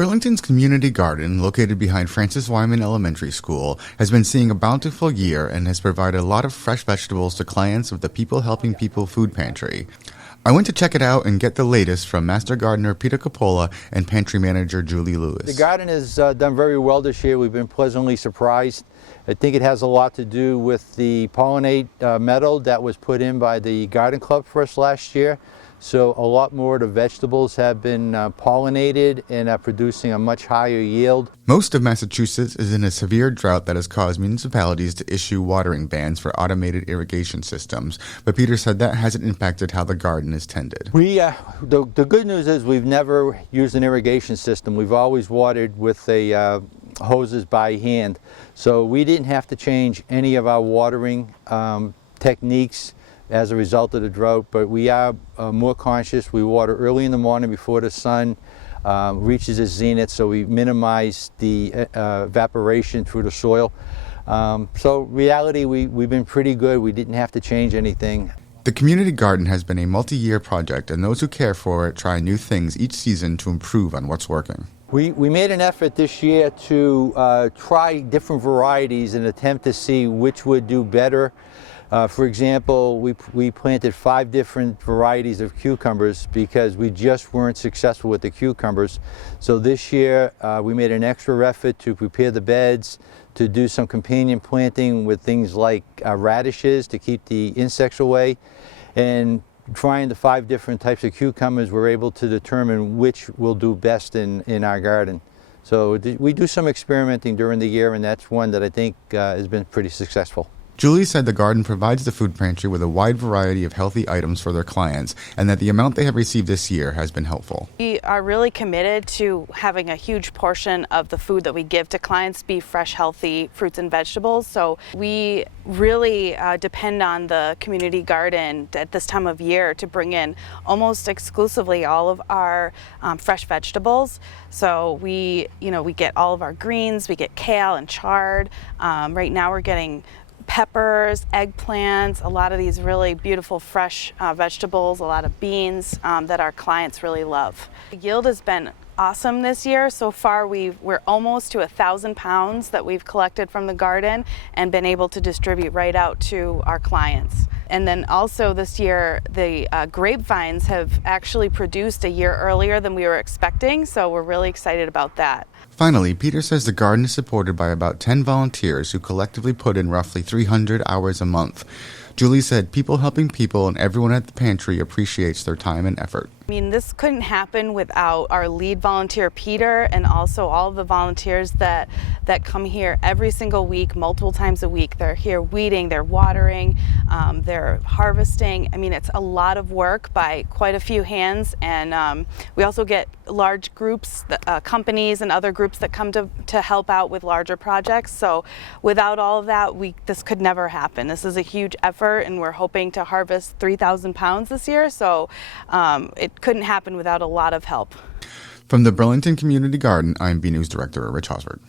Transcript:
Burlington's community garden, located behind Francis Wyman Elementary School, has been seeing a bountiful year and has provided a lot of fresh vegetables to clients of the People Helping People food pantry. I went to check it out and get the latest from Master Gardener Peter Coppola and Pantry Manager Julie Lewis. The garden has done very well this year. We've been pleasantly surprised. I think it has a lot to do with the pollinate meadow that was put in by the garden club for us last year. So a lot more of the vegetables have been pollinated and are producing a much higher yield. Most of Massachusetts is in a severe drought that has caused municipalities to issue watering bans for automated irrigation systems, but Peter said that hasn't impacted how the garden is tended. The good news is we've never used an irrigation system. We've always watered with hoses by hand. So we didn't have to change any of our watering techniques as a result of the drought, but we are more conscious. We water early in the morning before the sun reaches its zenith, so we minimize the evaporation through the soil. So reality, we've been pretty good. We didn't have to change anything. The community garden has been a multi-year project, and those who care for it try new things each season to improve on what's working. We made an effort this year to try different varieties and attempt to see which would do better. For example, we planted 5 different varieties of cucumbers because we just weren't successful with the cucumbers. So this year we made an extra effort to prepare the beds, to do some companion planting with things like radishes to keep the insects away. And trying the 5 different types of cucumbers, we're able to determine which will do best in our garden. So we do some experimenting during the year, and that's one that I think has been pretty successful. Julie said the garden provides the food pantry with a wide variety of healthy items for their clients, and that the amount they have received this year has been helpful. We are really committed to having a huge portion of the food that we give to clients be fresh, healthy fruits and vegetables. So we really depend on the community garden at this time of year to bring in almost exclusively all of our fresh vegetables. So we get all of our greens, we get kale and chard. Right now we're getting peppers, eggplants, a lot of these really beautiful fresh vegetables, a lot of beans that our clients really love. The yield has been awesome this year. So far we're almost to 1,000 pounds that we've collected from the garden and been able to distribute right out to our clients. And then also this year the grapevines have actually produced a year earlier than we were expecting, so we're really excited about that. Finally, Peter says the garden is supported by about 10 volunteers who collectively put in roughly 300 hours a month. Julie said People Helping People and everyone at the pantry appreciates their time and effort. I mean, this couldn't happen without our lead volunteer, Peter, and also all of the volunteers that come here every single week, multiple times a week. They're here weeding, they're watering, they're harvesting. I mean, it's a lot of work by quite a few hands, and we also get large groups, companies and other groups that come to help out with larger projects. So without all of that, this could never happen. This is a huge effort, and we're hoping to harvest 3,000 pounds this year, so it couldn't happen without a lot of help. From the Burlington Community Garden, I'm B News Director Rich Osford.